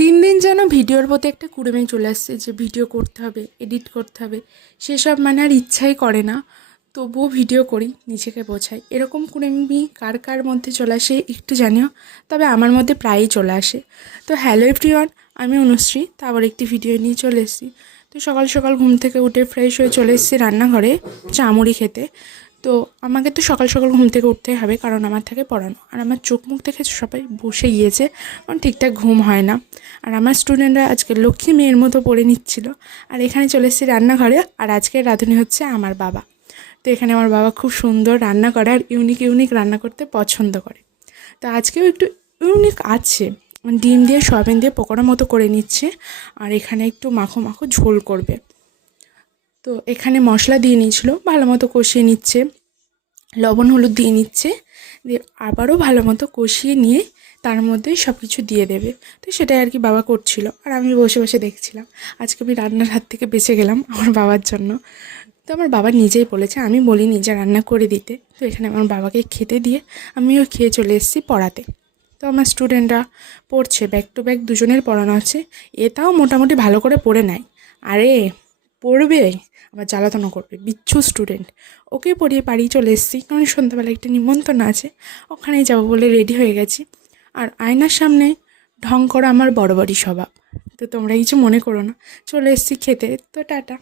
দিন দিন যেন ভিডিওর প্রতি একটা কুড়েমি চলে আসছে যে ভিডিও করতে হবে, এডিট করতে হবে, সেসব মানে আর ইচ্ছাই করে না। তবুও ভিডিও করি, নিজেকে বোঝাই। এরকম কুড়েমি কার কার মধ্যে চলে আসে একটু জানিও, তবে আমার মধ্যে প্রায়ই চলে আসে। তো হ্যালো এভরিওয়ান, আমি অনুশ্রী, তারপর একটি ভিডিও নিয়ে চলে এসেছি। তো সকাল সকাল ঘুম থেকে উঠে ফ্রেশ হয়ে চলে এসেছি রান্নাঘরে চামুড়ি খেতে। তো আমাকে তো সকাল সকাল ঘুম থেকে উঠতেই হবে, কারণ আমার থাকে পড়ানো। আর আমার চোখ মুখ দেখে সবাই বসে গিয়েছে, কারণ ঠিকঠাক ঘুম হয় না। আর আমার স্টুডেন্টরা আজকে লক্ষ্মী মেয়ের মতো পড়ে নিচ্ছিল। আর এখানে চলে এসেছি রান্নাঘরে, আর আজকের রাঁধুনি হচ্ছে আমার বাবা। তো এখানে আমার বাবা খুব সুন্দর রান্না করে আর ইউনিক ইউনিক রান্না করতে পছন্দ করে। তো আজকেও একটু ইউনিক আছে, ডিম দিয়ে সয়াবিন দিয়ে পকোড়া মতো করে নিচ্ছে। আর এখানে একটু মাখো মাখো ঝোল করবে। তো এখানে মশলা দিয়ে নিয়েছিল, ভালো মতো কষিয়ে নিচ্ছে, লবণ হলুদ দিয়ে নিচ্ছে, দিয়ে আবারও ভালো মতো কষিয়ে নিয়ে তার মধ্যে সব কিছু দিয়ে দেবে। তো সেটাই আর কি বাবা করছিল, আর আমি বসে বসে দেখছিলাম। আজকে আমি রান্নার হাত থেকে বেঁচে গেলাম আমার বাবার জন্য। তো আমার বাবা নিজেই বলেছে, আমি বলিনি যে রান্না করে দিতে। তো এখানে আমার বাবাকে খেতে দিয়ে আমিও খেয়ে চলে এসেছি পড়াতে। তো আমার স্টুডেন্টরা পড়ছে, ব্যাক টু ব্যাক দুজনের পড়ানো আছে। এটাও মোটামুটি ভালো করে পড়ে নেয়। আরে পড়বে, আবার জ্বালাতনও করবে, বিচ্ছু স্টুডেন্ট। ওকে পড়িয়ে বাড়ি চলে এসেছি, কারণ সন্ধ্যাবেলা একটা নিমন্ত্রণ আছে, ওখানেই যাবো বলে রেডি হয়ে গেছি। আর আয়নার সামনে ঢং করা আমার বড় বড়ই স্বভাব। তো তোমরা কিছু মনে করো না, চলে এসেছি খেতে। তো টাটা।